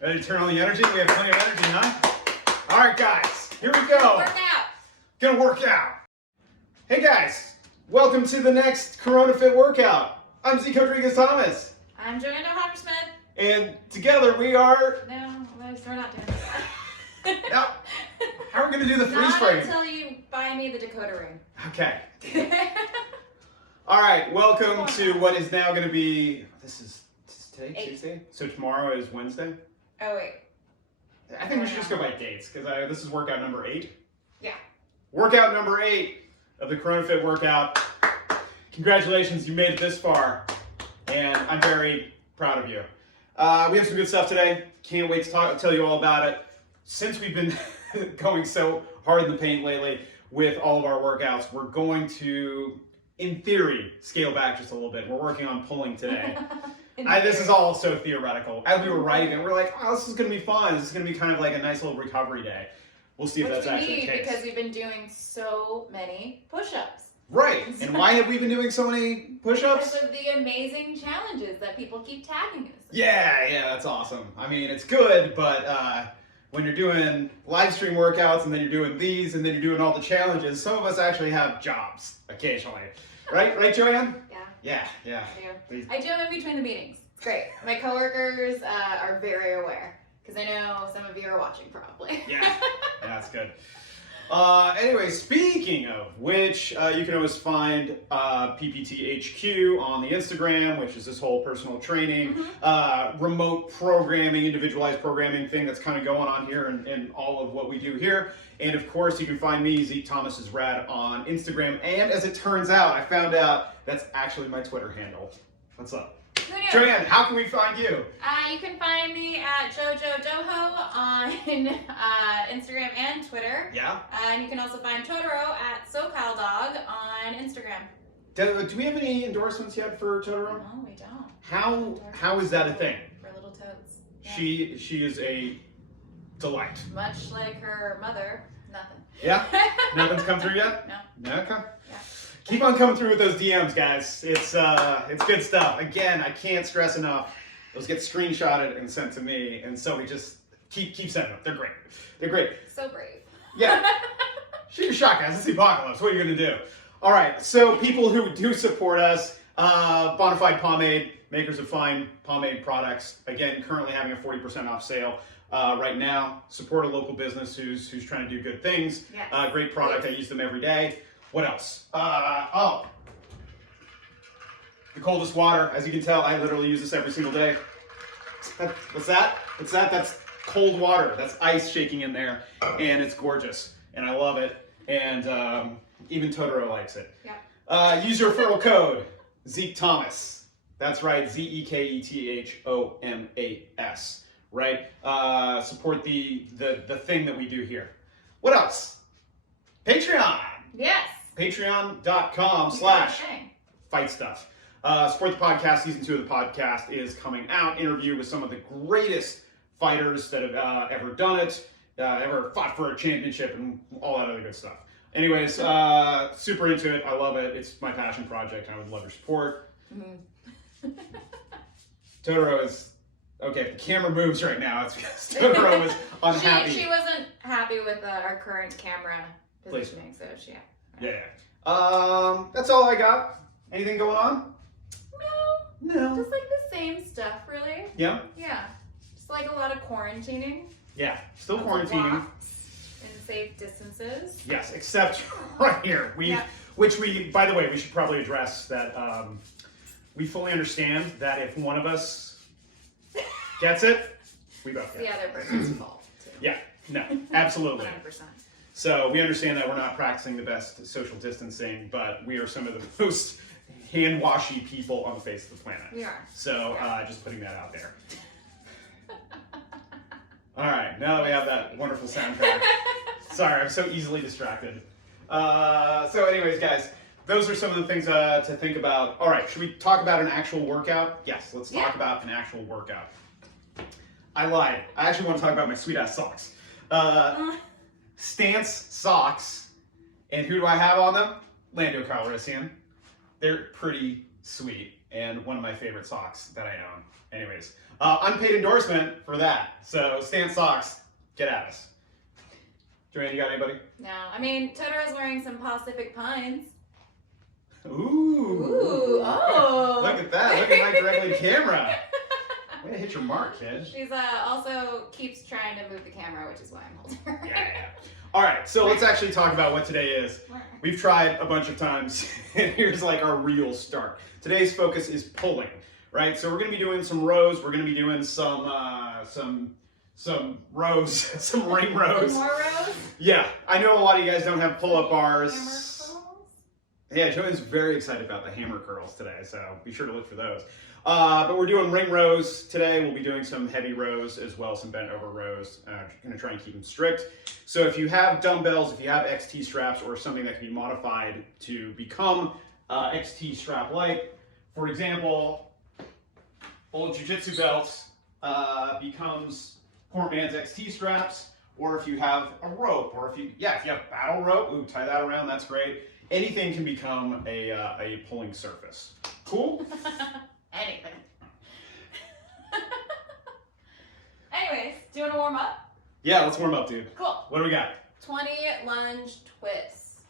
Ready to turn on the energy? We have plenty of energy, huh? All right, guys, here we go. Gonna work out. Hey, guys, welcome to the next Corona Fit workout. I'm Zeke Thomas. I'm JoAnn Smith. And together we are... No, we're not doing that. Now, how are we gonna do the freeze frame? Not until you buy me the decoder ring. Okay. All right, welcome to what is now gonna be... This is today, 8. Tuesday? So tomorrow is Wednesday? Oh, wait. I think we should just go by dates, because this is workout number 8. Yeah. Workout number 8 of the Corona Fit workout. Congratulations, you made it this far, and I'm very proud of you. We have some good stuff today. Can't wait to tell you all about it. Since we've been going so hard in the paint lately with all of our workouts, we're going to, in theory, scale back just a little bit. We're working on pulling today. This is all so theoretical. As we were writing it, we're like, oh, this is going to be fun. This is going to be kind of like a nice little recovery day. We'll see if that's actually the case. Because we've been doing so many push-ups. Right. And why have we been doing so many push-ups? Because of the amazing challenges that people keep tagging us. Yeah, that's awesome. I mean, it's good, but when you're doing live stream workouts and then you're doing these and then you're doing all the challenges, some of us actually have jobs occasionally. Right, JoAnn? Yeah. Yeah. I do them in between the meetings. It's great. My coworkers are very aware because I know some of you are watching probably. Yeah, that's good. Anyway, speaking of which, you can always find PPTHQ on the Instagram, which is this whole personal training, remote programming, individualized programming thing that's kind of going on here in all of what we do here. And of course, you can find me, Zeke Thomas is Rad, on Instagram. And as it turns out, I found out that's actually my Twitter handle. What's up? JoAnn, how can we find you? You can find me at JoJoDoho on Instagram and Twitter. Yeah. And you can also find Totoro at SoCalDog on Instagram. Do we have any endorsements yet for Totoro? No, we don't. How is that a thing? For little toads. Yeah. She is a delight. Much like her mother, nothing. Yeah? Nothing's come through yet? No. Okay. Yeah. Keep on coming through with those DMs, guys. It's good stuff. Again, I can't stress enough. Those get screenshotted and sent to me, and so we just keep sending them. They're great. They're great. So brave. Yeah. Shoot your shot, guys. It's the apocalypse. What are you gonna do? All right. So people who do support us, Bonafide Pomade, makers of fine pomade products. Again, currently having a 40% off sale. Right now, support a local business who's trying to do good things. Yes. Great product. I use them every day. What else? The coldest water. As you can tell, I literally use this every single day. What's that? What's that? That's cold water. That's ice shaking in there, and it's gorgeous, and I love it. And even Totoro likes it. Yeah. Use your referral code Zeke Thomas. That's right, ZEKETHOMAS. Right? Support the thing that we do here. What else? Patreon. Yes. Patreon.com/fightstuff. Support the podcast. Season 2 of the podcast is coming out. Interview with some of the greatest fighters that have ever done it, ever fought for a championship, and all that other good stuff. Anyways, super into it. I love it. It's my passion project, and I would love your support. Totoro is... Okay, if the camera moves right now, it's because Totoro is unhappy. She wasn't happy with our current camera positioning, so she... Yeah. That's all I got. Anything going on? No. Just like the same stuff, really. Yeah? Yeah. Just like a lot of quarantining. Yeah, still quarantining. In safe distances. Yes, except right here. Which we, by the way, we should probably address that we fully understand that if one of us gets it, we both get it. The other person's fault, too. Yeah, no, absolutely. 100%. So we understand that we're not practicing the best social distancing, but we are some of the most hand-washy people on the face of the planet. We are. So just putting that out there. All right, now that we have that wonderful soundtrack. Sorry, I'm so easily distracted. So anyways, guys, those are some of the things to think about. All right, should we talk about an actual workout? Yes, let's talk about an actual workout. I lied. I actually want to talk about my sweet-ass socks. Stance socks. And who do I have on them? Lando Calrissian. They're pretty sweet. and one of my favorite socks that I own. Anyways, unpaid endorsement for that. So Stance Socks, get at us. JoAnn, you got anybody? No, I mean, Totoro's wearing some Pacific Pines. Ooh. Oh. Look at that. Look at my directly camera. Way to hit your mark, kid. She's also keeps trying to move the camera, which is why I'm holding her. Yeah. All right, so let's actually talk about what today is. We've tried a bunch of times, and here's like our real start. Today's focus is pulling, right? So we're gonna be doing some rows. We're gonna be doing some rows, some ring rows. Some more rows? Yeah, I know a lot of you guys don't have pull-up bars. Hammer curls? Yeah, JoAnn's very excited about the hammer curls today, so be sure to look for those. But we're doing ring rows today. We'll be doing some heavy rows as well, some bent over rows. Going to try and keep them strict. So if you have dumbbells, if you have XT straps or something that can be modified to become XT strap-like, for example, old jiu-jitsu belts becomes poor man's XT straps, or if you have a rope, or if you have battle rope, ooh, tie that around, that's great. Anything can become a pulling surface. Cool? Anything. Anyways, do you want to warm up? Yeah, let's warm up, dude. Cool. What do we got? 20 lunge twists.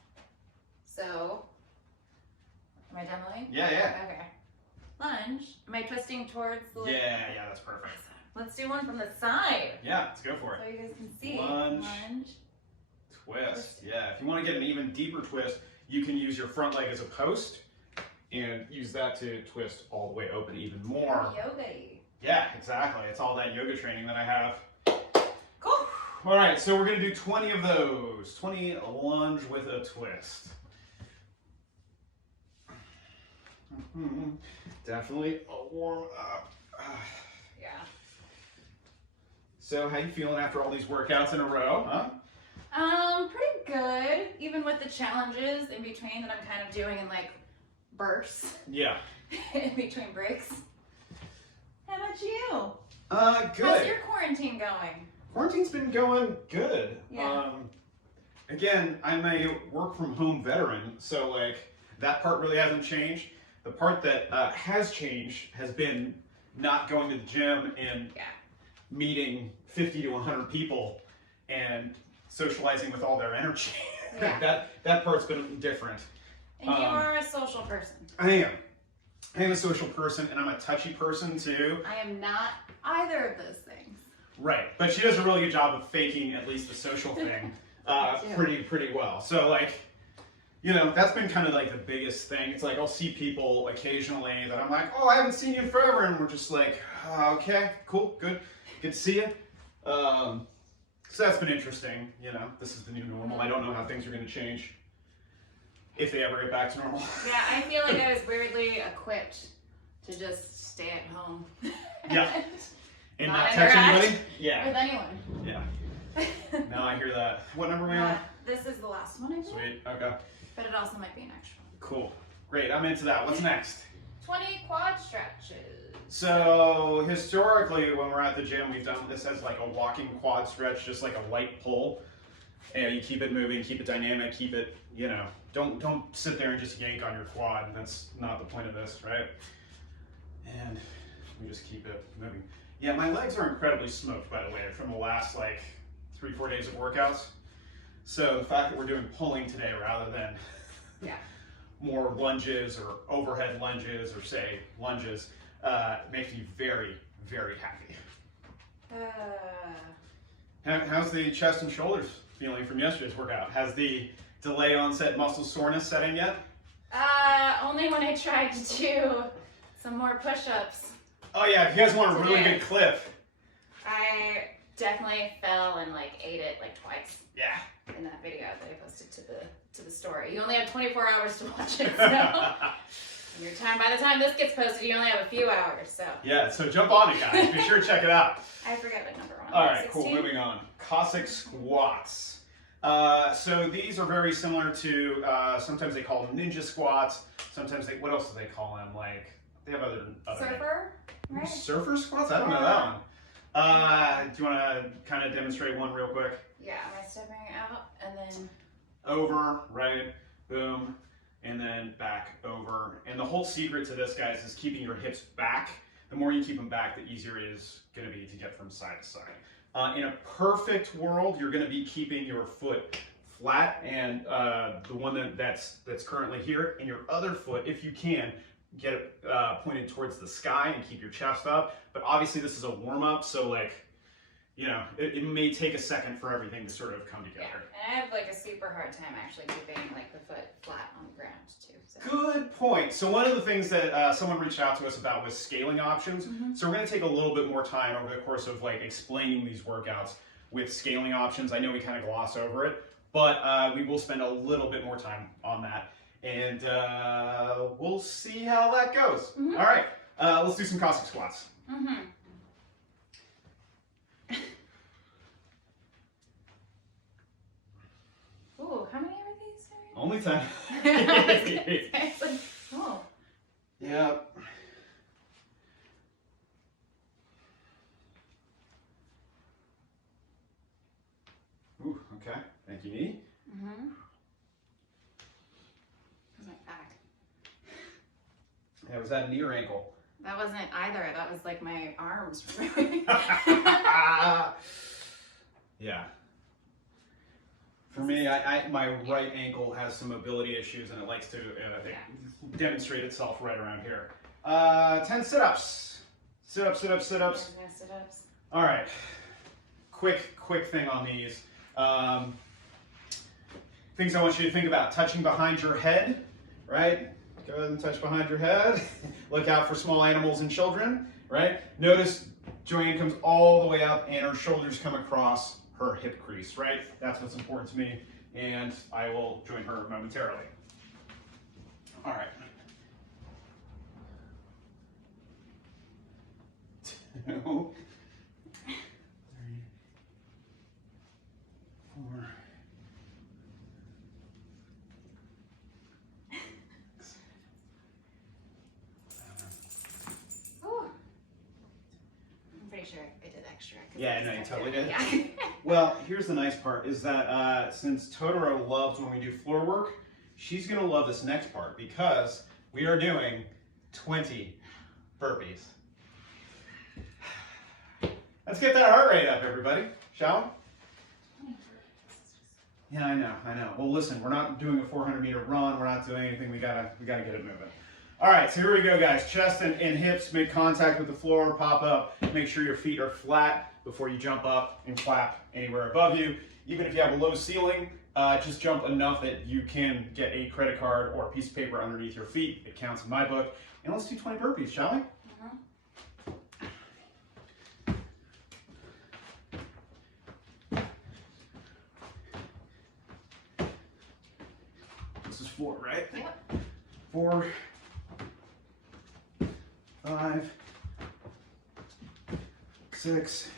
So, am I demoing? Yeah. Okay. Lunge. Am I twisting towards the left? Yeah, that's perfect. Let's do one from the side. Yeah, let's go for it. So you guys can see. Lunge. Twist. Yeah, if you want to get an even deeper twist, you can use your front leg as a post and use that to twist all the way open even more. Yoga-y. Yeah, exactly. It's all that yoga training that I have. Cool. All right, so we're going to do 20 of those. 20 lunge with a twist. Definitely a warm up. Yeah. So how you feeling after all these workouts in a row, huh? Pretty good. Even with the challenges in between that I'm kind of doing in like bursts. Yeah. In between breaks. How about you? Good. How's your quarantine going? Quarantine's been going good. Yeah. Again, I'm a work from home veteran, so like that part really hasn't changed. The part that has changed has been not going to the gym and meeting 50 to 100 people and socializing with all their energy. Yeah. that part's been different. And you are a social person. I am. I am a social person, and I'm a touchy person too. I am not either of those things. Right, but she does a really good job of faking at least the social thing pretty well. So like, you know, that's been kind of like the biggest thing. It's like I'll see people occasionally that I'm like, oh, I haven't seen you in forever, and we're just like, okay, cool, good to see you. So that's been interesting. You know, this is the new normal. I don't know how things are going to change if they ever get back to normal. Yeah, I feel like I was weirdly equipped to just stay at home. Yeah. And not touch interact anybody? Yeah. with anyone. Yeah. No, I hear that. What number are we on? This is the last one, I think. Sweet. Okay. But it also might be an extra one. Cool. Great. I'm into that. What's next? 20 quad stretches. So historically, when we're at the gym, we've done this as like a walking quad stretch, just like a light pull. And you keep it moving, keep it dynamic, keep it, you know, don't sit there and just yank on your quad. That's not the point of this, right? And we just keep it moving. Yeah, my legs are incredibly smoked, by the way, from the last like 3-4 days of workouts. So the fact that we're doing pulling today rather than more lunges or overhead lunges or say lunges makes me very, very happy. How's the chest and shoulders feeling from yesterday's workout? Has the delay onset muscle soreness set in yet? Only when I tried to do some more push-ups. Oh yeah, if you guys want a really good clip. I definitely fell and like ate it like twice. Yeah. In that video that I posted to the story. You only have 24 hours to watch it, so by the time this gets posted, you only have a few hours, so. Yeah, so jump on it, guys. Be sure to check it out. I forget what number one. All right, 16? cool. Moving on. Kossack Squats. So these are very similar to sometimes they call them ninja squats. Sometimes they, what else do they call them? Like they have other surfer, right? Surfer squats? I don't know that one. Do you want to kind of demonstrate one real quick? Yeah, am I stepping out and then over, right, boom, and then back over. And the whole secret to this, guys, is keeping your hips back. The more you keep them back, the easier it is going to be to get from side to side. In a perfect world, you're going to be keeping your foot flat, and the one that's currently here, and your other foot, if you can, get it pointed towards the sky and keep your chest up. But obviously this is a warm-up, so like, you know, it may take a second for everything to sort of come together. Yeah, and I have like a super hard time actually keeping like the foot flat on the ground too. So. Good point. So one of the things that someone reached out to us about was scaling options. So we're going to take a little bit more time over the course of like explaining these workouts with scaling options. I know we kind of gloss over it, but we will spend a little bit more time on that, and we'll see how that goes. All right, let's do some Kossack Squats. Ooh, how many are these? Only 10. Oh. Yeah. Ooh, okay. Thank you, knee. How's my back? Yeah, was that a knee or ankle? That wasn't either. That was like my arms. Yeah. For me, my right ankle has some mobility issues, and it likes to demonstrate itself right around here. 10 sit-ups. Sit-ups, sit-ups, sit-ups. Sit-ups. All right. Quick thing on these. Things I want you to think about. Touching behind your head, right? Go ahead and touch behind your head. Look out for small animals and children, right? Notice JoAnn comes all the way up and her shoulders come across her hip crease, right? That's what's important to me, and I will join her momentarily. All right. 2, 3, 4. I'm pretty sure I did extra. Yeah, no, you totally did. Yeah. Well, here's the nice part, is that since Totoro loves when we do floor work, she's going to love this next part, because we are doing 20 burpees. Let's get that heart rate up, everybody, shall we? Yeah, I know. Well, listen, we're not doing a 400-meter run. We're not doing anything. We gotta get it moving. All right, so here we go, guys. Chest and hips make contact with the floor, pop up. Make sure your feet are flat before you jump up and clap anywhere above you. Even if you have a low ceiling, just jump enough that you can get a credit card or a piece of paper underneath your feet. It counts in my book. And let's do 20 burpees, shall we? This is 4, right? Yep. 4, 5, 6,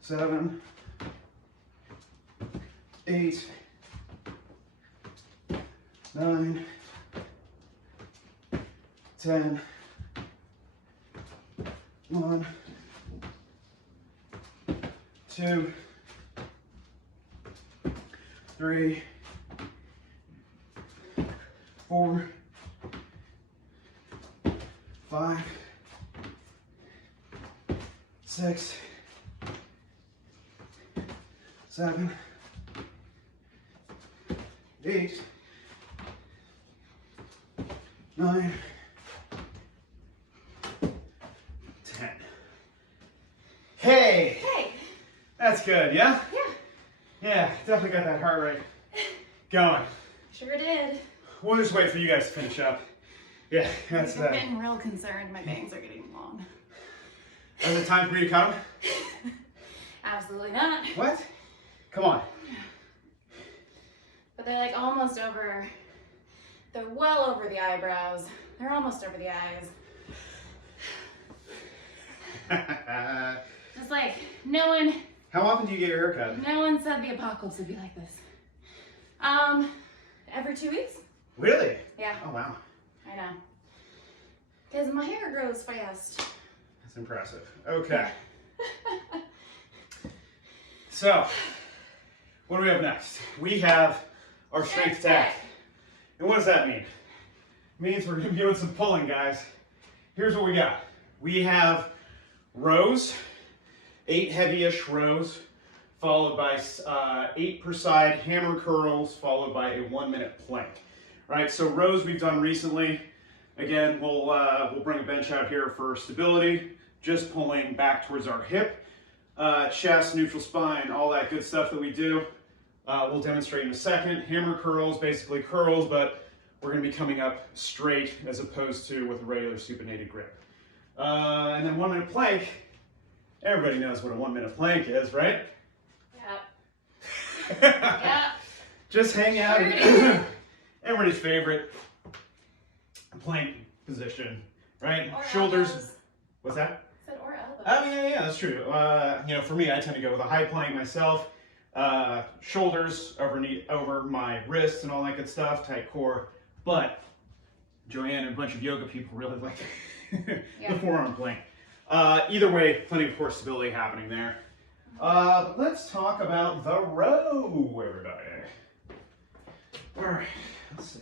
7, 8, 9, 10, 1, 2, 3, 4, 5, 6, 7, 8, 9, 10. Hey! Hey! That's good, yeah? Yeah. Yeah, definitely got that heart rate going. Sure did. We'll just wait for you guys to finish up. Yeah, that's I'm getting real concerned. My bangs are getting long. Is it time for you to come? Absolutely not. What? Come on. But they're like almost over. They're well over the eyebrows. They're almost over the eyes. It's like no one. How often do you get your hair cut? No one said the apocalypse would be like this. Every 2 weeks. Really? Yeah. Oh wow. I know. Because my hair grows fast. That's impressive. Okay. So, what do we have next? We have our strength tech. And what does that mean? It means we're going to be doing some pulling, guys. Here's what we got. We have rows, 8 heavy-ish rows, followed by 8 per side hammer curls, followed by a 1-minute plank. Right, so rows we've done recently. Again, we'll bring a bench out here for stability, just pulling back towards our hip, chest, neutral spine, all that good stuff that we do. We'll demonstrate in a second. Hammer curls, basically curls, but we're going to be coming up straight as opposed to with a regular supinated grip. And then 1-minute plank. Everybody knows what a 1-minute plank is, right? Yeah. Yeah. Just hang out. Sure. Everybody's favorite plank position, right? Or Shoulders. elbows. What's that? Said or elbows. Oh yeah, that's true. You know, for me, I tend to go with a high plank myself. Shoulders over my wrists and all that good stuff, tight core. But JoAnn and a bunch of yoga people really like the forearm plank. Either way, plenty of core stability happening there. But let's talk about the row, everybody. All right, let's see.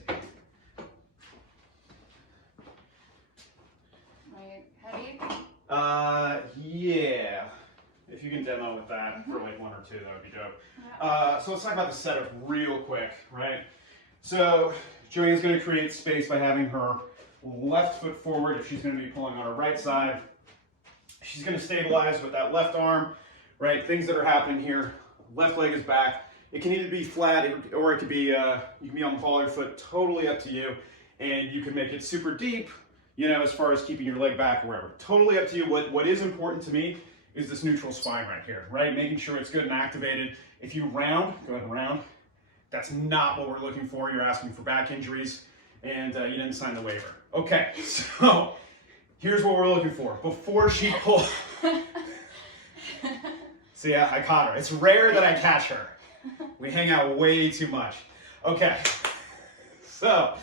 Heavy? Yeah. If you can demo with that for like 1 or 2, that would be dope. So let's talk about the setup real quick, right? So JoAnn's going to create space by having her left foot forward if she's going to be pulling on her right side. She's going to stabilize with that left arm, right? Things that are happening here. Left leg is back. It can either be flat or it could be, you can be on the ball of your foot, totally up to you. And you can make it super deep, you know, as far as keeping your leg back or wherever. Totally up to you. What is important to me is this neutral spine right here, right? Making sure it's good and activated. If you round, go ahead and round. That's not what we're looking for. You're asking for back injuries and you didn't sign the waiver. Okay, so here's what we're looking for. Before she pulls, see, I caught her. It's rare that I catch her. We hang out way too much. Okay, so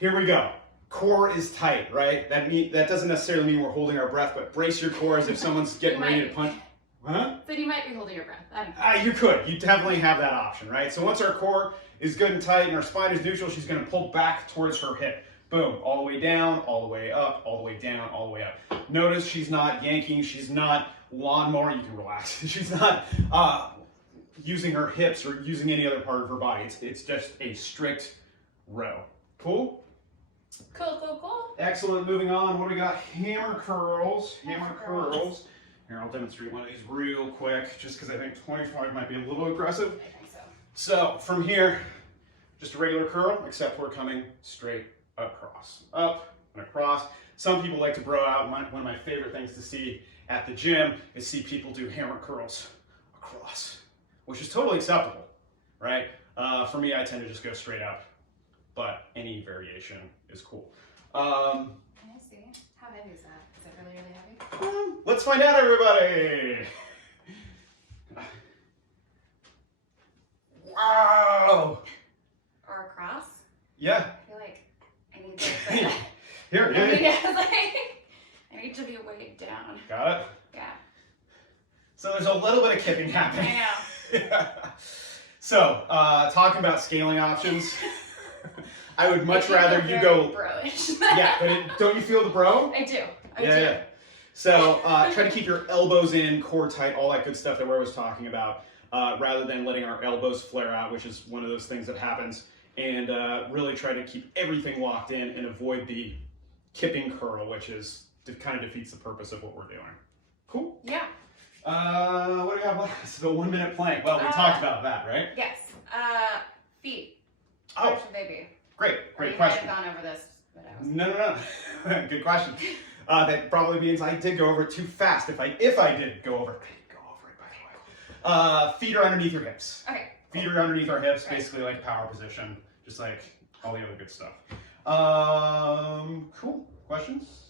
here we go. Core is tight, right? That doesn't necessarily mean we're holding our breath, but brace your core as if someone's getting ready to punch. Huh? Then you might be holding your breath. You could. You definitely have that option, right? So once our core is good and tight and our spine is neutral, she's going to pull back towards her hip. Boom. All the way down, all the way up, all the way down, all the way up. Notice she's not yanking. She's not lawnmower. You can relax. She's not using her hips or using any other part of her body. It's just a strict row. Cool? Cool. Excellent. Moving on. What do we got? Hammer curls. Hammer curls. Here, I'll demonstrate one of these real quick, just because I think 25 might be a little aggressive. I think so. So from here, just a regular curl, except we're coming straight across. Up and across. Some people like to bro out. One of my favorite things to see at the gym is see people do hammer curls across, which is totally acceptable, right? For me, I tend to just go straight up, but any variation is cool. Can I see? How heavy is that? Is it really, really heavy? Let's find out, everybody. Wow. Or across? Yeah. I feel like I need to Here. I need to be weighed down. Got it? Yeah. So there's a little bit of kipping happening. I know. Yeah. So, talking about scaling options, I would much rather you go. Bro-ish. Yeah, but don't you feel the bro? I do. Yeah. So try to keep your elbows in, core tight, all that good stuff that we're always talking about, rather than letting our elbows flare out, which is one of those things that happens. And really try to keep everything locked in and avoid the kipping curl, which kind of defeats the purpose of what we're doing. Cool? Yeah. What do we have left? It's the 1-minute plank. Well, we talked about that, right? Yes. Feet. Oh. Where should they be? Great question. I might have gone over this, but I was. No. Good question. That probably means I did go over it too fast. If I did go over it, by the way. Feet are underneath your hips. Okay. Feet are underneath our hips, basically like power position, just like all the other good stuff. Cool. Questions?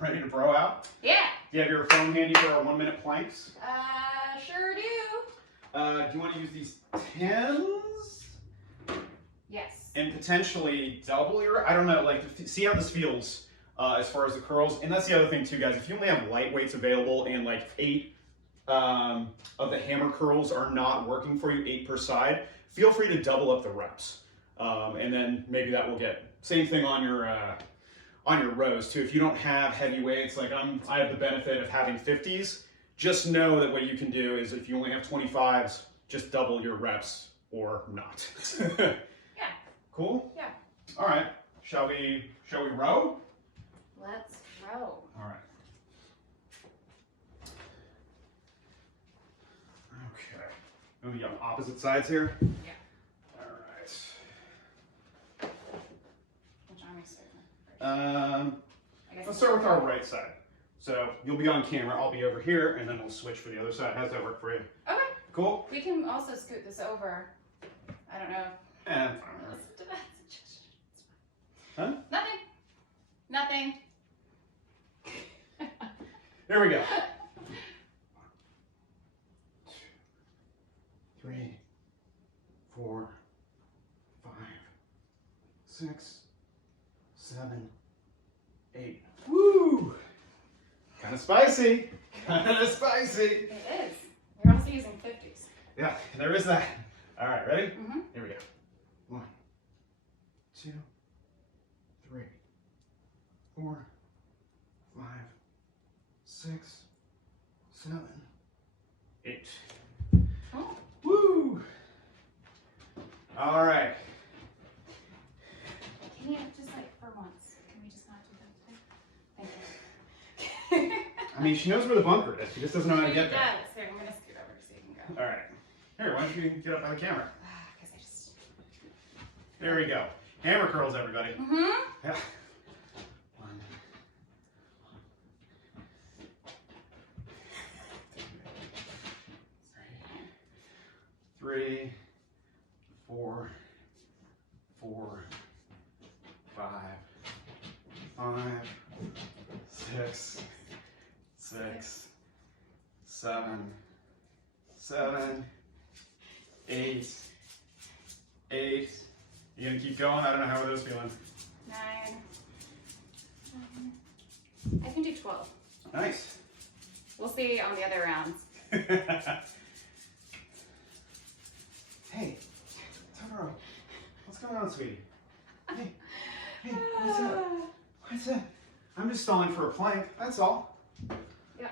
Ready to bro out? Yeah. Do you have your phone handy for our 1-minute planks? Sure do. Do you want to use these 10s? Yes. And potentially double your, I don't know, like see how this feels as far as the curls. And that's the other thing too, guys. If you only have light weights available and like 8 of the hammer curls are not working for you, 8 per side, feel free to double up the reps. And then maybe that will get, same thing on your rows too. If you don't have heavy weights, like I have the benefit of having 50s, just know that what you can do is if you only have 25s, just double your reps or not. Yeah. Cool? Yeah. All right. Shall we row? Let's row. All right. Okay. Oh, we got opposite sides here? Yeah. All right. Which arm are you starting? Let's start with our right side. So you'll be on camera, I'll be over here, and then we'll switch for the other side. How's that work for you? Okay. Cool? We can also scoot this over. I don't know. Fine. Listen to that suggestion. Huh? Nothing. Nothing. Here we go. 3, 4, 5, 6, 7, 8. Woo! Kind of spicy. Kind of spicy. It is. You're also using 50s. Yeah, there is that. All right, ready? Mm-hmm. Here we go. 1, 2, 3, 4, 5, 6, 7, 8. Oh. Woo! All right. Can you just for once? Can we just not do that today? Thank you. I mean, she knows where the bunker is. She just doesn't know how to get there. Yes. Here, I'm gonna scoot over so you can go. All right. Here, why don't you get up on the camera? Because I just. There we go. Hammer curls, everybody. Mm-hmm. Yeah. 1, 3, 4, 5, 6, 7, 8. You gonna keep going? I don't know, how are those feeling? 9. I can do 12. Nice. We'll see on the other rounds. Hey, Totoro, what's going on, sweetie? Hey, what's up? What's up? I'm just stalling for a plank, that's all. Yeah.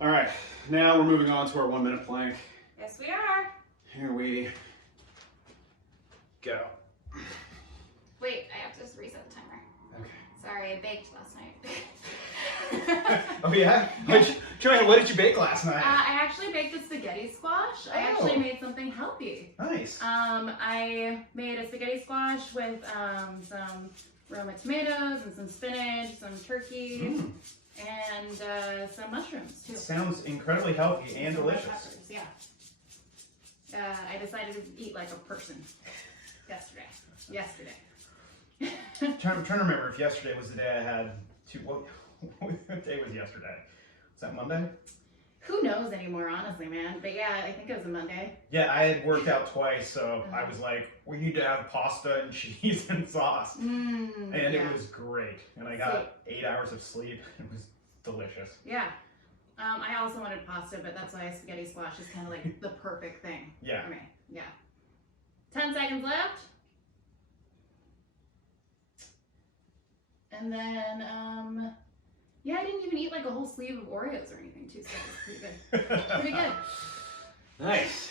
All right, now we're moving on to our 1-minute plank. Yes, we are. Here we go. Wait, I have to just reset the timer. Okay. Sorry, I baked last night. Oh yeah? JoAnn, what did you bake last night? I actually baked a spaghetti squash. I actually made something healthy. Nice. I made a spaghetti squash with some Roma tomatoes and some spinach, some turkey, and some mushrooms too. Sounds incredibly healthy and delicious. Peppers, yeah. I decided to eat like a person yesterday. Trying to remember if yesterday was the day I had what day was yesterday? Was that Monday? Who knows anymore, honestly, man. But yeah, I think it was a Monday. Yeah, I had worked out twice, so I was like, we need to have pasta and cheese and sauce. And it was great. And I got 8 hours of sleep. It was delicious. Yeah. I also wanted pasta, but that's why spaghetti squash is kind of like the perfect thing for me. Yeah. 10 seconds left. And then, yeah, I didn't even eat like a whole sleeve of Oreos or anything too, so it was pretty good. Pretty good. Nice.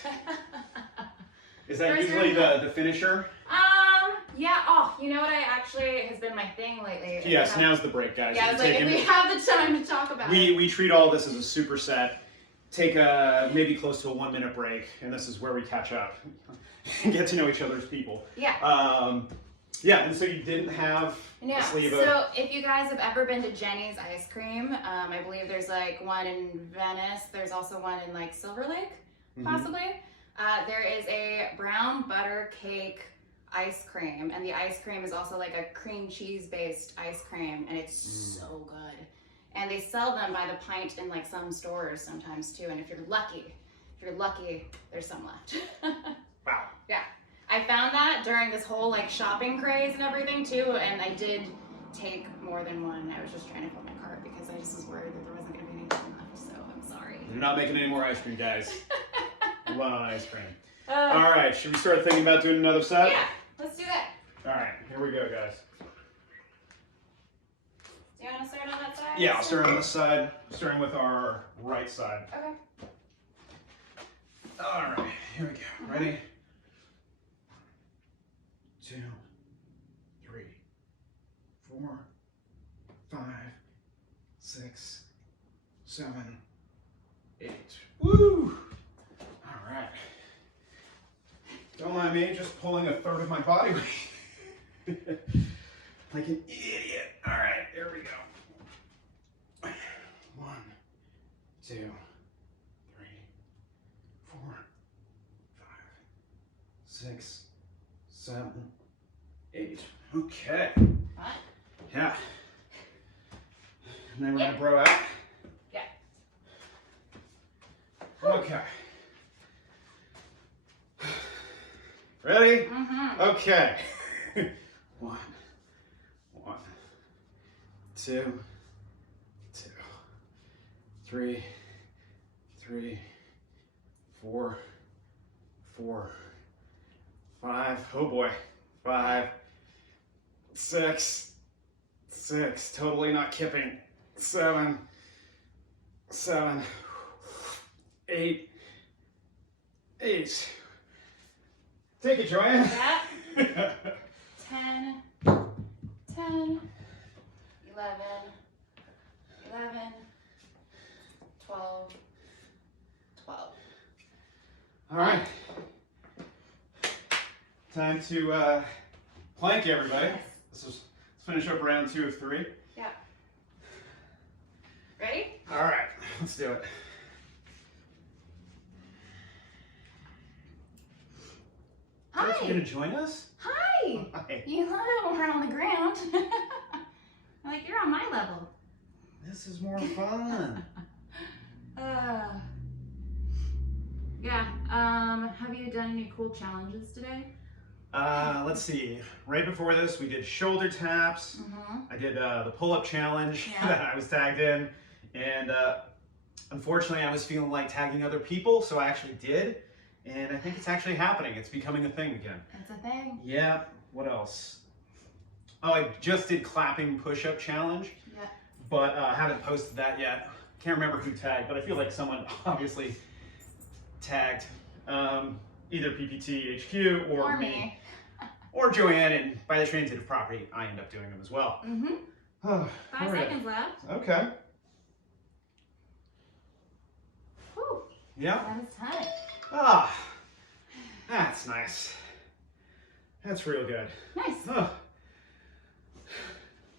Is that usually the finisher? Yeah. Oh, you know what actually has been my thing lately? Yes, now's the break, guys. Yeah, it's like if we have the time to talk about it. We treat all this as a superset. Take maybe close to a 1-minute break, and this is where we catch up and get to know each other's people. Yeah. Yeah, and so you didn't have a sleeve of... So if you guys have ever been to Jenny's Ice Cream, I believe there's like one in Venice. There's also one in like Silver Lake, possibly. There is a brown butter cake ice cream, and the ice cream is also like a cream cheese based ice cream, and it's so good. And they sell them by the pint in like some stores sometimes too, and if you're lucky, there's some left. Wow. Yeah. I found that during this whole like shopping craze and everything too, and I did take more than one. I was just trying to fill my cart because I just was worried that there wasn't going to be anything left, so I'm sorry. You're not making any more ice cream, guys. Run on ice cream. All right, should we start thinking about doing another set? Yeah. Let's do that. All right, here we go, guys. Do you want to start on that side? Yeah, I'll start on this side, starting with our right side. Okay. All right, here we go. Ready? 2, 3, 4, 5, 6, 7, 8. Woo! All right. Don't mind me just pulling a third of my body weight. Like an idiot. All right, there we go. 1, 2, 3, 4, 5, 6, 7, 8. Okay. What? Yeah. And then we're gonna bro out. Yeah. Okay. Ready? Mm-hmm. Okay. 1, 2, 3, 4, 5. Oh boy. 5, 6. Totally not kipping. 7. 8. Take it, JoAnn. Yeah. 10, 11, 12. All right. Time to plank, everybody. Let's finish up round 2 of 3. Yeah. Ready? All right, let's do it. Hi. You gonna join us? Hi. Hi. You love it when we're on the ground. Like, you're on my level. This is more fun. Yeah. Have you done any cool challenges today? Let's see. Right before this, we did shoulder taps. Mm-hmm. I did the pull-up challenge Yeah. that I was tagged in, and unfortunately, I was feeling like tagging other people, so I actually did. And I think it's actually happening. It's becoming a thing again. It's a thing. Yeah. What else? Oh, I just did clapping push-up challenge, Yeah. but haven't posted that yet. Can't remember who tagged, but I feel like someone obviously tagged either PPTHQ or me. Or JoAnn, and by the transitive property, I end up doing them as well. Mm-hmm. Oh, 5 seconds left. Okay. Whew. Yeah. That is time. Ah, that's nice. That's real good. Nice. Oh.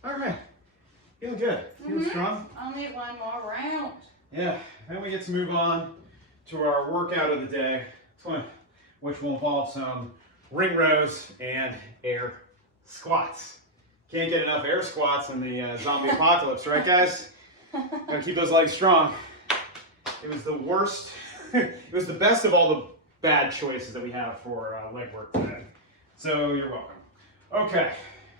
All right. Feeling good. Feeling strong. Only one more round. Yeah. Then we get to move on to our workout of the day, which will involve some ring rows and air squats. Can't get enough air squats in the zombie apocalypse, right, guys? Gotta keep those legs strong. It was the worst. It was the best of all the bad choices that we have for leg work today. So you're welcome. Okay.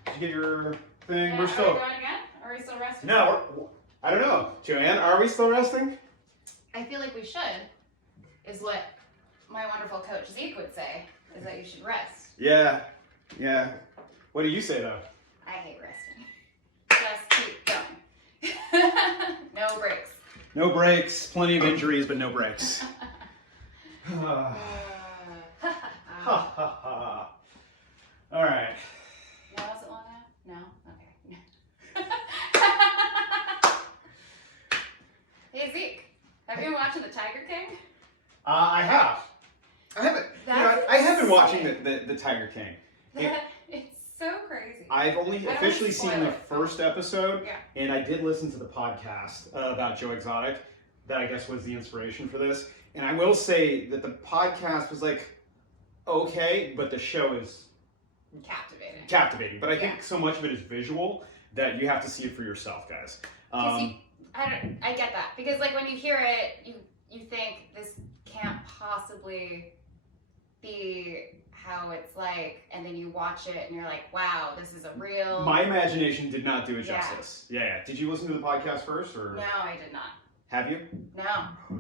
Did you get your thing? Yeah, We're still. Are we going again? Are we still resting? No, I don't know. JoAnn, are we still resting? I feel like we should, is what my wonderful coach Zeke would say, is that you should rest. Yeah. What do you say though? I hate resting. Just keep going. No breaks. No breaks. Plenty of injuries, but no breaks. All right. Now is it long enough? No? Okay. Hey Zeke, have you been watching The Tiger King? I have. I haven't. I have been watching the Tiger King. It's so crazy. I've only I don't officially wanna spoil seen the it. first episode, Yeah. and I did listen to the podcast about Joe Exotic. That I guess was the inspiration for this. And I will say that the podcast was like okay, but the show is captivating. But I think so much of it is visual that you have to see it for yourself, guys. I get that, because like when you hear it, you think this can't possibly be how it's like, and then you watch it and you're like, wow, this is a real. My imagination did not do it justice. Yeah. Did you listen to the podcast first, or No, I did not. have you? No.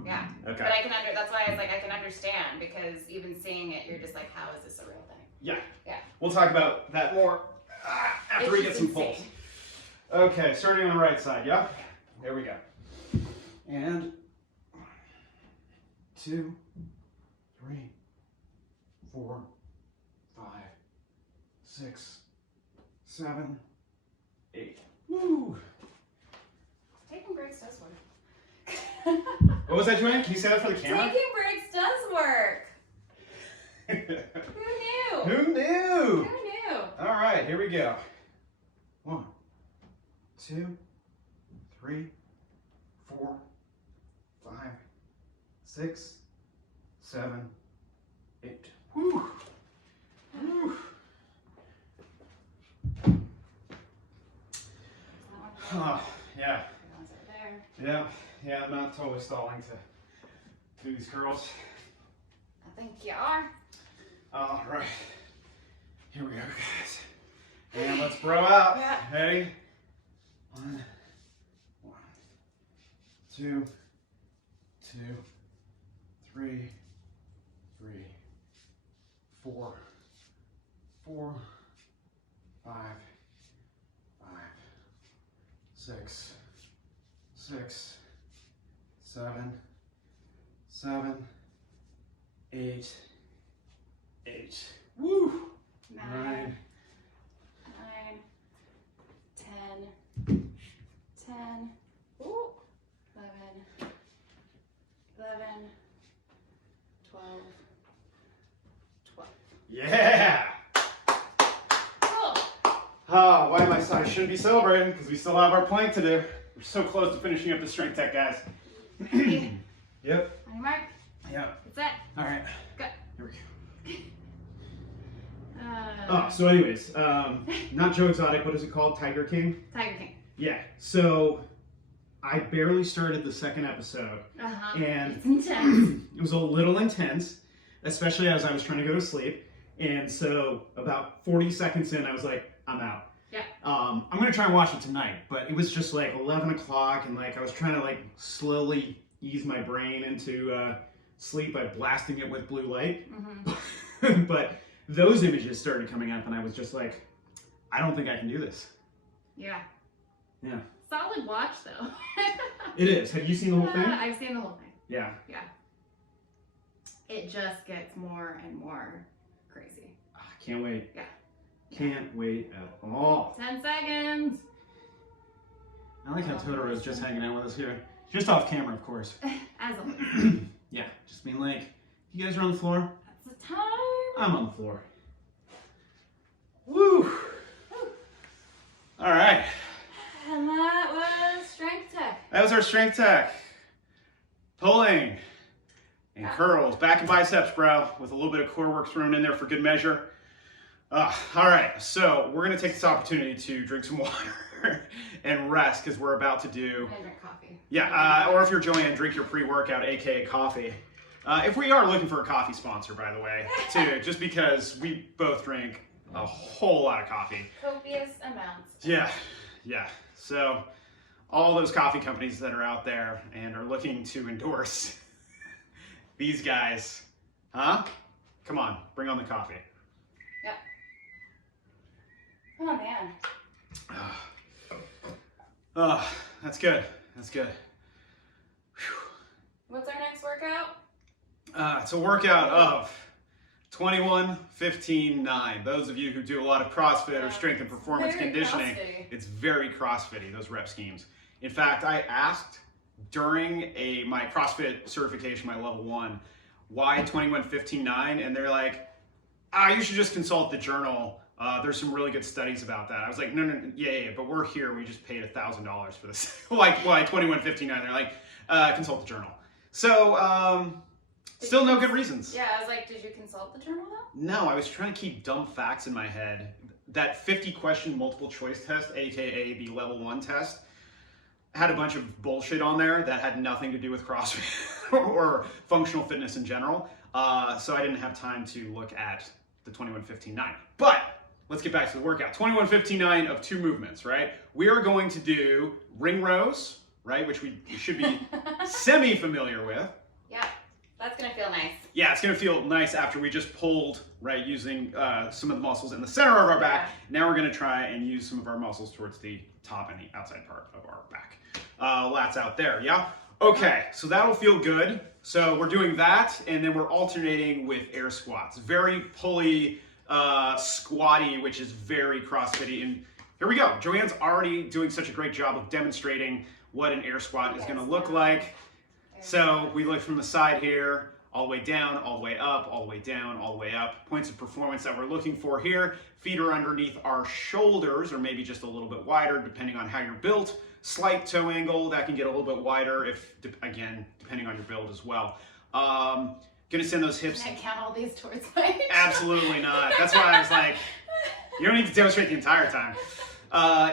Yeah. Okay. But that's why I was like, I can understand, because even seeing it, you're just like, how is this a real thing? Yeah. Yeah. We'll talk about that more after we get some pulls. Okay, starting on the right side, yeah? There we go. And 2, 3, 4, 5, 6, 7, 8. Woo! Taking breaks does work. What was that, JoAnn? Can you say that for the camera? Taking breaks does work. Who knew? Who knew? Who knew? All right, here we go. 1, 2, 3, 4, 5, 6, 7, 8. Woo! Woo! Yeah. Yeah, I'm not totally stalling to do these curls. I think you are. All right. Here we go, guys. And let's bro out. Yeah. Ready? 1, 2, 2, 3, 4, 4, 5, 6, 6, 7, 7, 8, 8. Woo! 9, 9, 10, 10, ooh, 11, 11, 12, 12. Yeah! Cool. Oh, why am I shouldn't be celebrating because we still have our plank to do. We're so close to finishing up the strength tech, guys. Yep. On your mark. Yeah. That's it. All right. Go. Here we go. So anyways, not Joe Exotic, what is it called? Tiger King? Tiger King. Yeah. So I barely started the second episode. And it's intense. it was a little intense, especially as I was trying to go to sleep. And so about 40 seconds in, I was like, I'm out. Yeah. I'm gonna try and watch it tonight, but it was just like 11 o'clock and like I was trying to like slowly ease my brain into sleep by blasting it with blue light. Mm-hmm. But those images started coming up and I was just like, I don't think I can do this. Yeah. Yeah. Solid watch though. It is. Have you seen the whole thing? I've seen the whole thing. Yeah. Yeah. It just gets more and more crazy. Can't wait. Yeah. Can't wait at all. 10 seconds. I like how Totoro's just hanging out with us here. Just off camera, of course. As always. Yeah, just being like, you guys are on the floor? That's the time. I'm on the floor. Woo! All right. And that was strength tech. That was our strength tech. Pulling and curls, back and biceps, bro, with a little bit of core work thrown in there for good measure. All right, so we're gonna take this opportunity to drink some water and rest because we're about to do. And drink coffee. Yeah, or if you're JoAnn, drink your pre-workout, aka coffee. If we are looking for a coffee sponsor, by the way, too, just because we both drink a whole lot of coffee. Copious amounts. Yeah. So all those coffee companies that are out there and are looking to endorse these guys, huh? Come on, bring on the coffee. Yep. Oh man. That's good. That's good. Whew. What's our next workout? It's a workout of 21, 15, 9. Those of you who do a lot of CrossFit or strength and performance conditioning, it's very CrossFit-y, those rep schemes. In fact, I asked during my CrossFit certification, my level 1, why 21, 15, 9? And they're like, you should just consult the journal. There's some really good studies about that. I was like, no, yeah, but we're here. We just paid $1,000 for this. Like, why 21, 15, 9? They're like, consult the journal. So, still no good reasons. Yeah, I was like, did you consult the journal though? No, I was trying to keep dumb facts in my head. That 50 question multiple choice test, aka the level 1 test, had a bunch of bullshit on there that had nothing to do with CrossFit or functional fitness in general. So I didn't have time to look at the 21, 15, 9. But let's get back to the workout. 21, 15, 9 of 2 movements, right? We are going to do ring rows, right? Which we should be semi-familiar with. Yeah, that's gonna feel nice. yeah, it's gonna feel nice after we just pulled, right, using some of the muscles in the center of our back. Now we're gonna try and use some of our muscles towards the top and the outside part of our back. Lats out there, yeah? Okay, so that'll feel good. So we're doing that, and then we're alternating with air squats. Very pulley, squatty, which is very CrossFitty. And here we go. JoAnn's already doing such a great job of demonstrating what an air squat is gonna look like. So we look from the side here, all the way down, all the way up, all the way down, all the way up. Points of performance that we're looking for here. Feet are underneath our shoulders, or maybe just a little bit wider, depending on how you're built. Slight toe angle, that can get a little bit wider, if again, depending on your build as well. Gonna send those hips. Can I count all these towards my Absolutely not. That's why I was like, you don't need to demonstrate the entire time.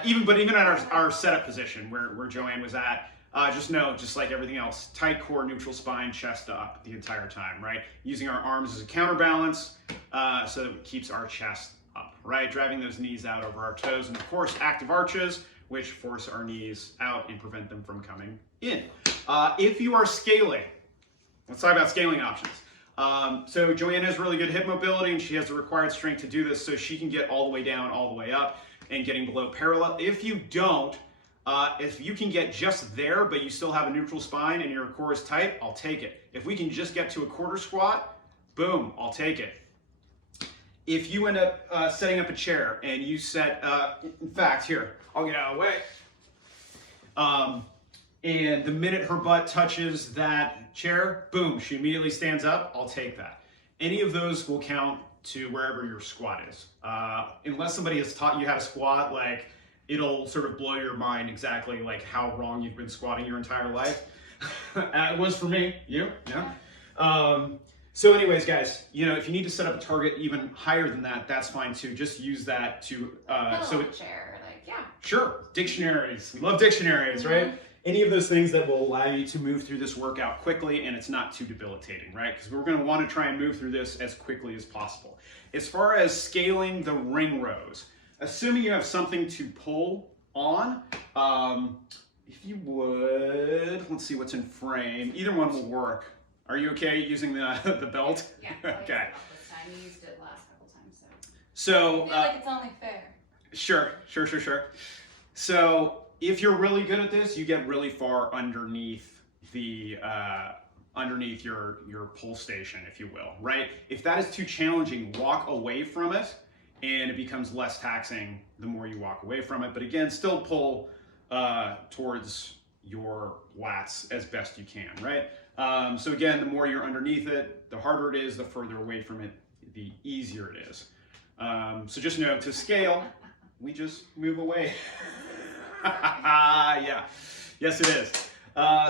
Even at our setup position where JoAnn was at, just know, just like everything else, tight core, neutral spine, chest up the entire time, right? Using our arms as a counterbalance so that it keeps our chest up, right? Driving those knees out over our toes, and of course, active arches, which force our knees out and prevent them from coming in. If you are scaling, let's talk about scaling options. So JoAnn has really good hip mobility, and she has the required strength to do this, so she can get all the way down, all the way up, and getting below parallel. If you don't, if you can get just there, but you still have a neutral spine and your core is tight, I'll take it. If we can just get to a quarter squat, boom, I'll take it. If you end up setting up a chair and you set, in fact, here, I'll get out of the way. And the minute her butt touches that chair, boom, she immediately stands up, I'll take that. Any of those will count to wherever your squat is. Unless somebody has taught you how to squat, like, it'll sort of blow your mind exactly like how wrong you've been squatting your entire life. It was for me, you, yeah. So anyways, guys, you know, if you need to set up a target even higher than that, that's fine too. Just use that to, chair, like, yeah. Sure, dictionaries, we love dictionaries, right? Any of those things that will allow you to move through this workout quickly and it's not too debilitating, right? Because we're gonna wanna try and move through this as quickly as possible. As far as scaling the ring rows, assuming you have something to pull on, if you would, let's see what's in frame. Either one will work. Are you okay using the belt? Yeah. Okay. This time. You used it last couple times, So. I feel like it's only fair. Sure. So if you're really good at this, you get really far underneath the underneath your pull station, if you will, right? If that is too challenging, walk away from it, and it becomes less taxing the more you walk away from it. But again, still pull towards your lats as best you can, right? So again, the more you're underneath it, the harder it is, the further away from it, the easier it is. So just know, to scale, we just move away. Yeah, yes it is.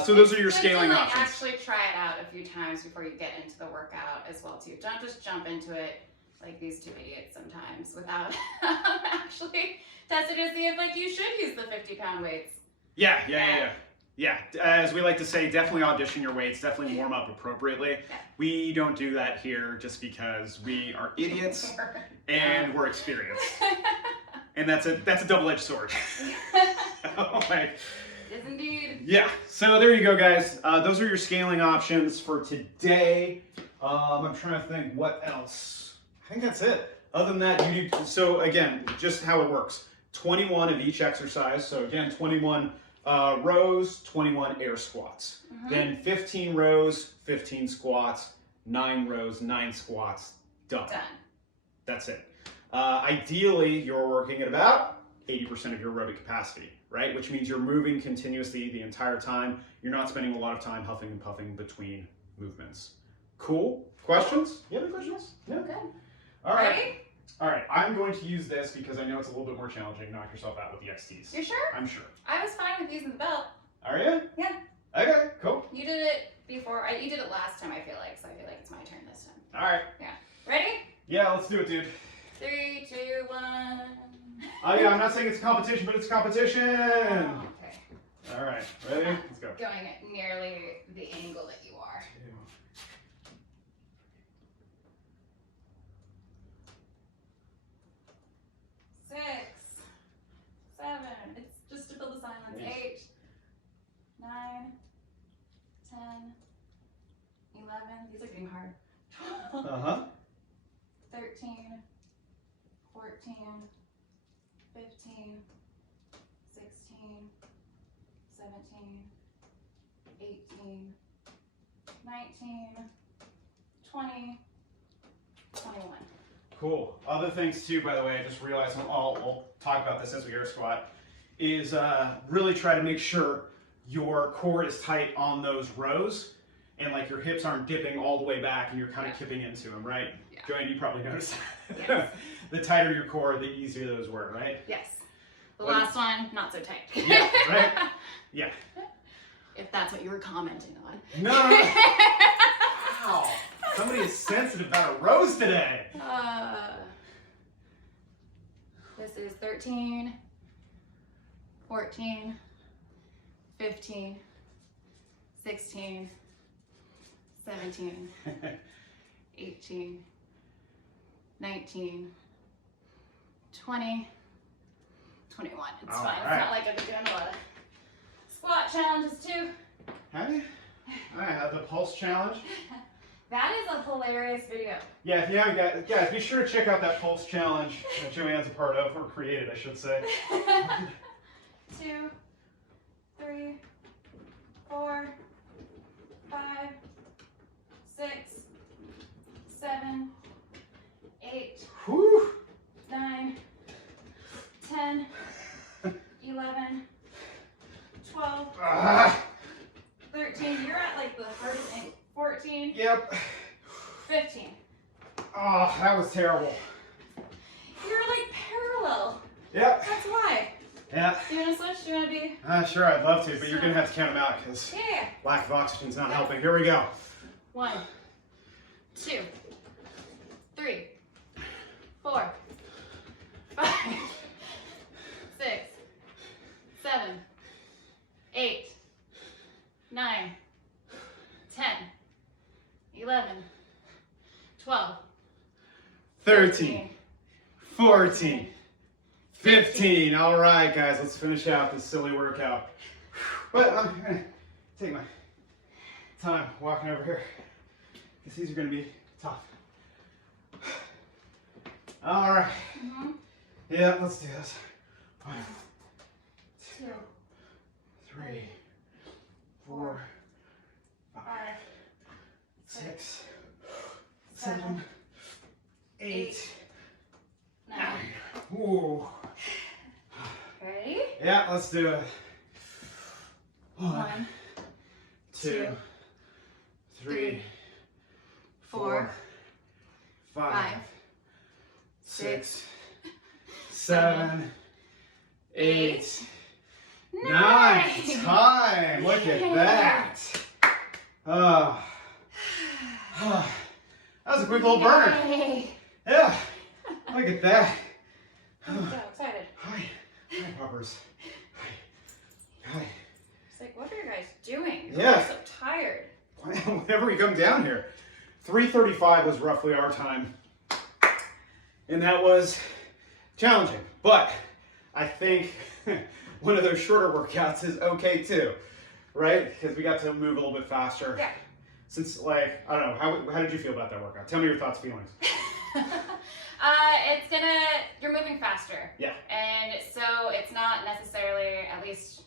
So those are your scaling options. Actually try it out a few times before you get into the workout as well too. Don't just jump into it like these two idiots sometimes without actually testing to see if like you should use the 50-pound weights. Yeah, as we like to say, definitely audition your weights, definitely warm up appropriately. Yeah. We don't do that here just because we are idiots and we're experienced. And that's a double-edged sword. Like, Yes, indeed. yeah, so there you go, guys. Those are your scaling options for today. I'm trying to think what else. I think that's it. Other than that, you do, so again, just how it works. 21 of each exercise. So again, 21 rows, 21 air squats. Then 15 rows, 15 squats, 9 rows, 9 squats, done. That's it. Ideally, you're working at about 80% of your aerobic capacity, right? Which means you're moving continuously the entire time. You're not spending a lot of time huffing and puffing between movements. Cool? Questions? You have any questions? Yeah. Good. All right. Ready? All right, I'm going to use this because I know it's a little bit more challenging. Knock yourself out with the XTs. You sure? I'm sure. I was fine with using the belt. Are you? Yeah. Okay, cool. You did it before. You did it last time, I feel like, so I feel like it's my turn this time. All right. Yeah. Ready? Yeah, let's do it, dude. 3, 2, 1. Oh yeah, I'm not saying it's a competition, but it's a competition. Oh, okay. All right, ready? Let's go. Going at nearly the angle that you are. 6, 7. It's just to fill the silence. Yes. 8, 9, 10, 11. These are getting hard. Uh-huh. 13, 14, 15, 16, 17, 18, 19, 20, 21. Cool. Other things too, by the way, I just realized, I'll talk about this as we air squat, is really try to make sure your core is tight on those rows and like your hips aren't dipping all the way back and you're kind of kipping into them, right? Yeah. JoAnn, you probably noticed. Yes. The tighter your core, the easier those were, right? Yes. The last one, not so tight. Yeah, right? Yeah. If that's what you were commenting on. No. Wow. Somebody is sensitive about a rose today. This is 13, 14, 15, 16, 17, 18, 19, 20, 21. It's All fine. right. It's not like I've been doing a lot of squat challenges too. Have you? I have the pulse challenge. That is a hilarious video. Yeah, if you haven't got, guys, be sure to check out that pulse challenge that JoAnn's a part of, or created, I should say. 2, 3, 4, 5, 6, 7, 8, Whew. 9, 10, 11, 12, Ah. 13. You're at like the hardest angle. 14, Yep. 15. Oh, that was terrible. You're like parallel. Yep. That's why. Yeah. Do you want to switch? Do you want to be? Sure, I'd love to, but you're going to have to count them out because Yeah. lack of oxygen's not helping. Here we go. 1, 2, 3, 4, 5, 6, 7, 8, 9, 10, 11, 12, 13, 14, 15. All right, guys, let's finish out this silly workout. But I'm going to take my time walking over here because these are going to be tough. All right. Mm-hmm. Yeah, let's do this. 1, 2, 3, 4, 5, 6, 7, 8, 9. 9. Ooh. Ready? Yeah, let's do it. 1, 2, 3, 4, 5, 6, 7, 8, 9. Time. Look at that. Oh. That was a quick little burn. Yay. Yeah. Look at that. I'm so excited. Hi. Hi, puppers. Hi. It's like, what are you guys doing? Yeah. I'm so tired. Whenever we come down here. 3:35 was roughly our time. And that was challenging. But I think one of those shorter workouts is okay too. Right? Because we got to move a little bit faster. Yeah. Since, like, I don't know, how did you feel about that workout? Tell me your thoughts, feelings. You're moving faster. Yeah. And so it's not necessarily, at least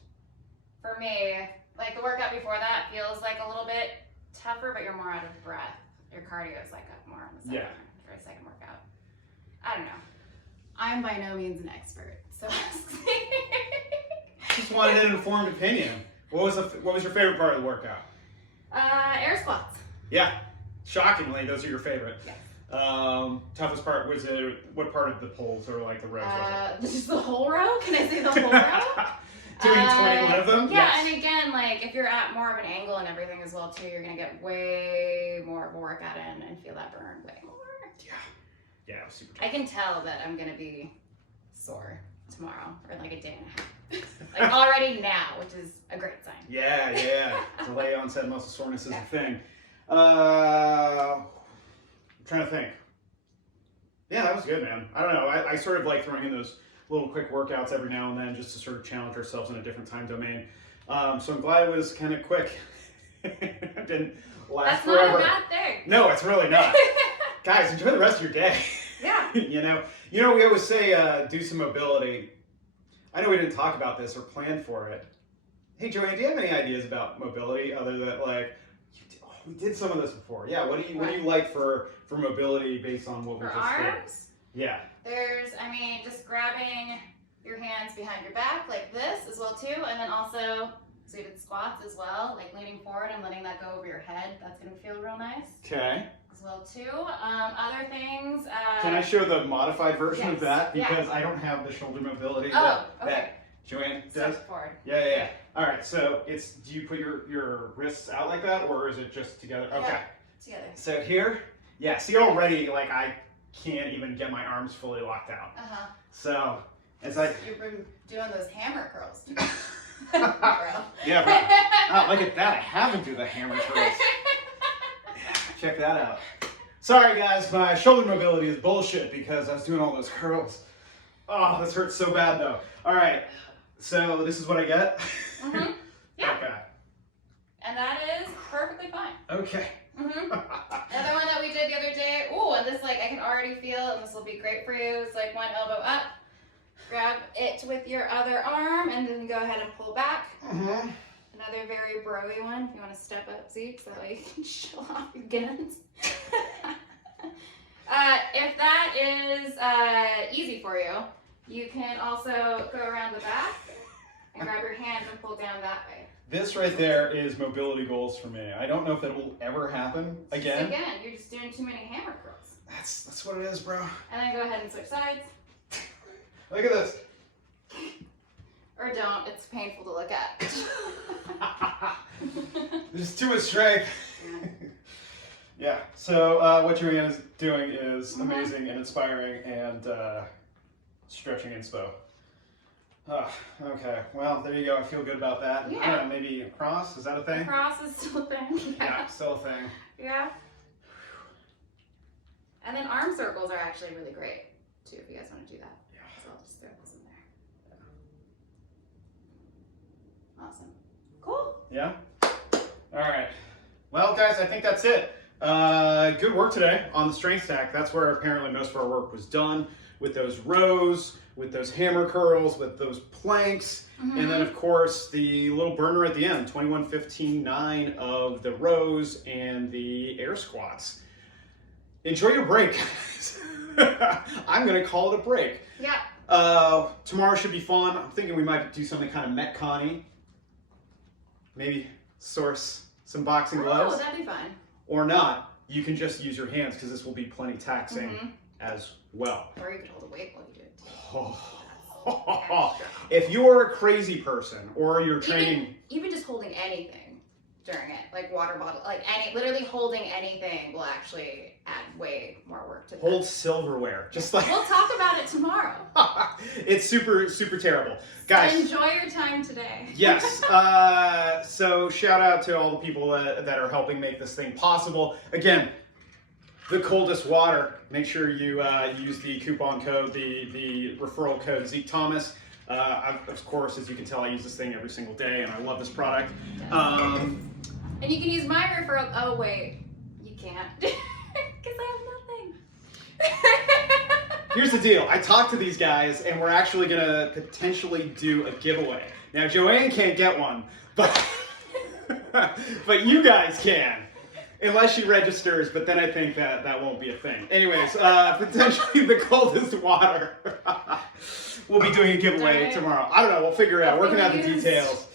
for me, like the workout before that feels like a little bit tougher, but you're more out of breath. Your cardio is like up more on the second, for a second workout. I don't know. I'm by no means an expert, so Just wanted an informed opinion. What was your favorite part of the workout? air squats. Yeah. Shockingly, those are your favorite. Yeah. Toughest part was what part of the poles or like the rows was Just the whole row? Can I say the whole row? Doing 21 of them? Yeah, Yes. and again, like if you're at more of an angle and everything as well too, you're gonna get way more of a workout in and feel that burn way more. Yeah. Yeah, it was super tough. I can tell that I'm gonna be sore tomorrow or like a day and a half. Like already now, which is a great sign. Yeah. Delay onset muscle soreness is a thing. I'm trying to think. Yeah, that was good, man. I don't know. I sort of like throwing in those little quick workouts every now and then just to sort of challenge ourselves in a different time domain. So I'm glad it was kind of quick. It didn't last That's forever. not a bad thing. No, it's really not. guys, enjoy the rest of your day. Yeah. You know, we always say do some mobility. I know we didn't talk about this or plan for it. Hey, JoAnn, do you have any ideas about mobility other than like, we did some of this before. Yeah, what do you like for mobility based on what we just did? For arms? Yeah. There's, just grabbing your hands behind your back like this as well too, and then also, so you did squats as well, like leaning forward and letting that go over your head. That's gonna feel real nice. Okay. As well too. Other things. Can I show the modified version of Yes. that? Because I don't have the shoulder mobility Oh, that okay. JoAnn does. Step forward. Yeah. All right, so do you put your wrists out like that, or is it just together? Okay. Yeah, together. So here, yeah, see already, like I can't even get my arms fully locked out. Uh-huh. So, it's like... You've been doing those hammer curls. Yeah, bro. Oh, look at that, I haven't do the hammer curls. Check that out. Sorry guys, my shoulder mobility is bullshit because I was doing all those curls. Oh, this hurts so bad though. All right, so this is what I get? Mm-hmm. Yeah. Okay. And that is perfectly fine. Okay. Mm-hmm. Another one that we did the other day, and this I can already feel, and this will be great for you, it's like one elbow up, grab it with your other arm, and then go ahead and pull back. Mm-hmm. Another very broy one, if you want to step up, Zeke, so that way you can show off your guns. If that is easy for you, you can also go around the back and grab your hands and pull down that way. This right there is mobility goals for me. I don't know if that will ever happen again. Again, you're just doing too many hammer curls. That's what it is, bro. And then go ahead and switch sides. Look at this. Or don't, it's painful to look at. There's too much strength. Yeah, so what JoAnn is doing is amazing and inspiring and stretching inspo. Okay, well, there you go. I feel good about that. Yeah. I don't know, maybe a cross? Is that a thing? Cross is still a thing. Yeah, still a thing. Yeah. And then arm circles are actually really great, too, if you guys want to do that. Yeah. So I'll just throw this in there. Awesome. Cool. Yeah? All right. Well, guys, I think that's it. Good work today on the strength stack. That's where apparently most of our work was done, with those rows, with those hammer curls, with those planks, and then of course the little burner at the end, 21, 15, 9 of the rows and the air squats. Enjoy your break. I'm gonna call it a break. Yeah. Tomorrow should be fun. I'm thinking we might do something kind of Metcon-y. Maybe source some boxing gloves. Oh, that'd be fun. Or not. You can just use your hands because this will be plenty taxing as well. Or you could hold a weight while you do it too. If you're a crazy person or you're training, even just holding anything during it, like water bottle, like literally holding anything will actually add way more work to that. hold silverware, just like We'll talk about it tomorrow. it's super terrible, guys. Enjoy your time today. Yes. So shout out to all the people that are helping make this thing possible. Again, the coldest water. Make sure you use the coupon code, the referral code Zeke Thomas. Of course, as you can tell, I use this thing every single day, and I love this product. And you can use my referral. Oh wait, you can't, because I have nothing. Here's the deal. I talked to these guys, and we're actually gonna potentially do a giveaway. Now, JoAnn can't get one, but but you guys can. Unless she registers, but then I think that won't be a thing. Anyways, potentially the coldest water. We'll be doing a giveaway tomorrow. I don't know. We'll figure it out. Working out the details.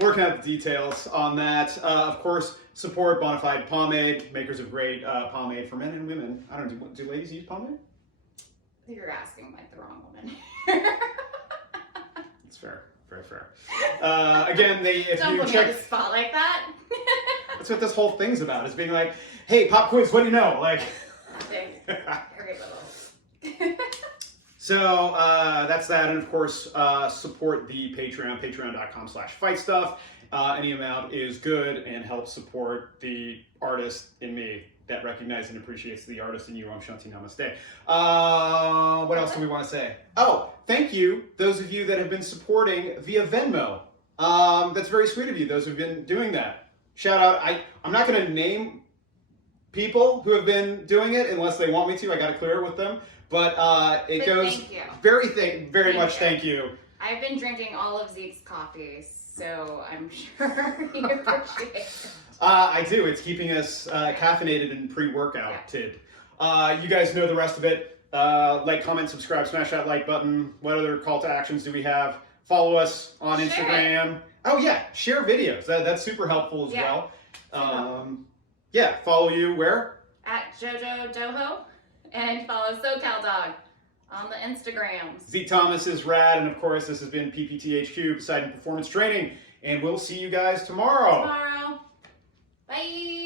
Working out the details on that. Of course, support Bonafide Pomade, makers of great pomade for men and women. I don't know. Do ladies use pomade? I think you're asking like the wrong woman. It's fair. Very fair. Again, if Don't you put me on check. the spot like that. That's what this whole thing's about. Is being like, hey, pop quiz. What do you know? Like. Nothing. Very little. So that's that, and of course support the Patreon, patreon.com/fightstuff. Any amount is good and helps support the artist in me that recognizes and appreciates the artist in you. Om Shanti Namaste. What else do we want to say? Oh, thank you, those of you that have been supporting via Venmo. That's very sweet of you, those who've been doing that. Shout out. I'm not going to name people who have been doing it unless they want me to. I got to clear it with them. But it goes thank you. very much thank you. I've been drinking all of Zeke's coffee, so I'm sure you appreciate it. I do. It's keeping us caffeinated and pre-workouted. You guys know the rest of it. Like, comment, subscribe, smash that like button. What other call to actions do we have? Follow us on Instagram. Oh yeah, share videos. That's super helpful as well. Yeah, follow you where? At JoJo Doho, and follow SoCal Dog on the Instagrams. Zeke Thomas is rad, and of course this has been PPTHQ, Poseidon Performance Training, and we'll see you guys tomorrow. Bye.